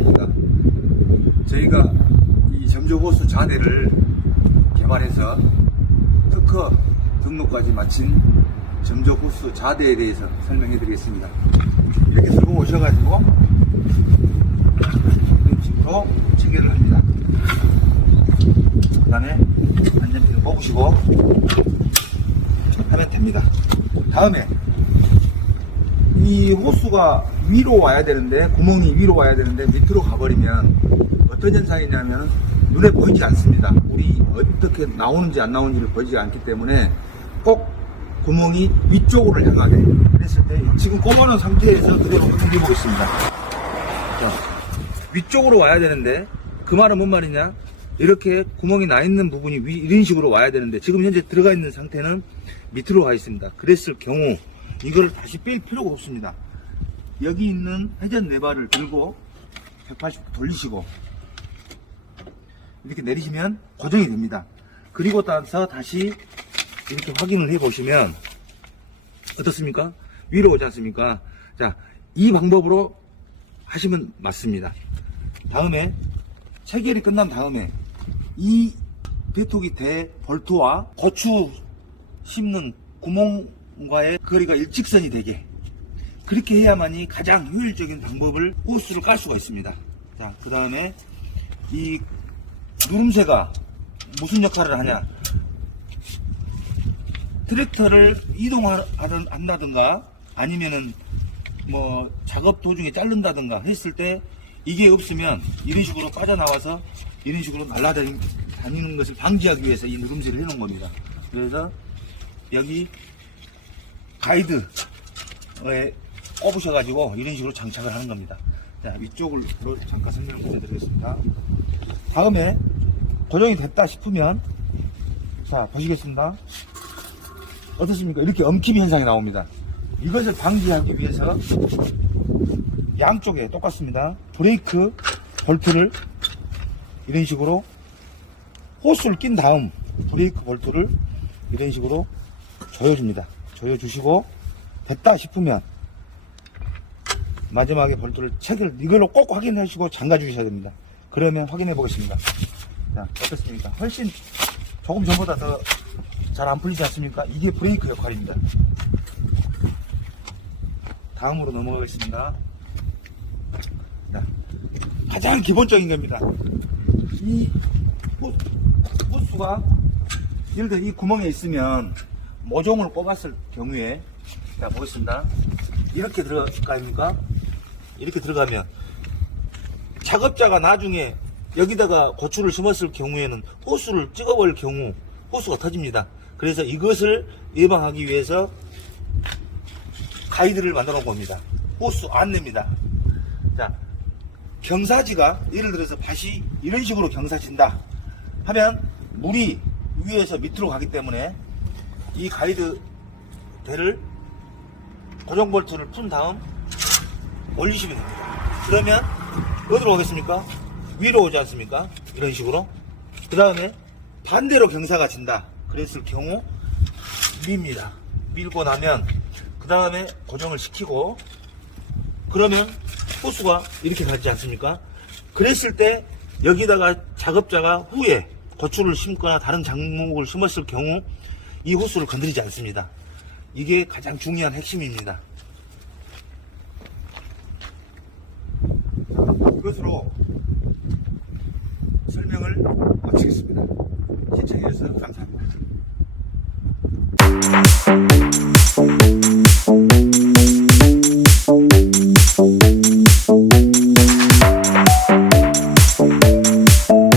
동입니다. 저희가 이 점조호수 자대를 개발해서 특허 등록까지 마친 점조호수 자대에 대해서 설명해 드리겠습니다. 이렇게 들고 오셔가지고 이런 식으로 체결을 합니다. 그 다음에 안전핀을 뽑으시고 하면 됩니다. 다음에 이 호수가 위로 와야 되는데 구멍이 위로 와야 되는데 밑으로 가버리면 어떤 현상이냐면 눈에 보이지 않습니다. 물이 어떻게 나오는지 안 나오는지를 보이지 않기 때문에 꼭 구멍이 위쪽으로 향하게 그랬을 때 지금 꼽아놓은 상태에서 그대로 당겨보겠습니다. 자, 위쪽으로 와야 되는데 그 말은 뭔 말이냐? 이렇게 구멍이 나 있는 부분이 위, 이런 식으로 와야 되는데 지금 현재 들어가 있는 상태는 밑으로 가 있습니다. 그랬을 경우 이걸 다시 뺄 필요가 없습니다. 여기 있는 회전 레바를 들고 180도 돌리시고 이렇게 내리시면 고정이 됩니다. 그리고 나서 다시 이렇게 확인을 해 보시면 어떻습니까? 위로 오지 않습니까? 자, 이 방법으로 하시면 맞습니다. 다음에 체결이 끝난 다음에 이 배톡이 대 볼트와 고추 심는 구멍 과의 거리가 일직선이 되게 그렇게 해야만이 가장 효율적인 방법을 호스를 깔 수가 있습니다. 자, 그 다음에 이 누름새가 무슨 역할을 하냐? 트랙터를 이동한다든가 아니면은 뭐 작업 도중에 자른다든가 했을 때 이게 없으면 이런 식으로 빠져나와서 이런 식으로 날아다니는 것을 방지하기 위해서 이 누름새를 해놓은 겁니다. 그래서 여기 가이드에 꼽으셔가지고 이런 식으로 장착을 하는 겁니다. 자, 위쪽으로 잠깐 설명을 드리겠습니다. 다음에 고정이 됐다 싶으면 자, 보시겠습니다. 어떻습니까? 이렇게 엉킴 현상이 나옵니다. 이것을 방지하기 위해서 양쪽에 똑같습니다. 브레이크 볼트를 이런 식으로 호스를 낀 다음 브레이크 볼트를 이런 식으로 조여줍니다. 조여주시고 됐다 싶으면 마지막에 볼트를 체결 이걸로 꼭 확인하시고 잠가 주셔야 됩니다. 그러면 확인해 보겠습니다. 자 어떻습니까? 훨씬 조금 전보다 더 잘 안 풀리지 않습니까? 이게 브레이크 역할입니다. 다음으로 넘어가겠습니다. 자, 가장 기본적인 겁니다. 이 호- 호수가 예를 들어 이 구멍에 있으면 모종을 뽑았을 경우에 자 보겠습니다. 이렇게 들어가니까 이렇게 들어가면 작업자가 나중에 여기다가 고추를 심었을 경우에는 호수를 찍어버릴 경우 호수가 터집니다. 그래서 이것을 예방하기 위해서 가이드를 만들어 놓은 겁니다. 호수 안내입니다. 자, 경사지가 예를 들어서 밭이 이런 식으로 경사진다 하면 물이 위에서 밑으로 가기 때문에 이 가이드 대를 고정 볼트를 푼 다음 올리시면 됩니다. 그러면 어디로 가겠습니까? 위로 오지 않습니까? 이런 식으로. 그 다음에 반대로 경사가 진다. 그랬을 경우 밉니다. 밀고 나면 그 다음에 고정을 시키고 그러면 호수가 이렇게 가지 않습니까? 그랬을 때 여기다가 작업자가 후에 고추를 심거나 다른 작목을 심었을 경우 이 호수를 건드리지 않습니다. 이게 가장 중요한 핵심입니다. 이것으로 설명을 마치겠습니다. 시청해주셔서 감사합니다.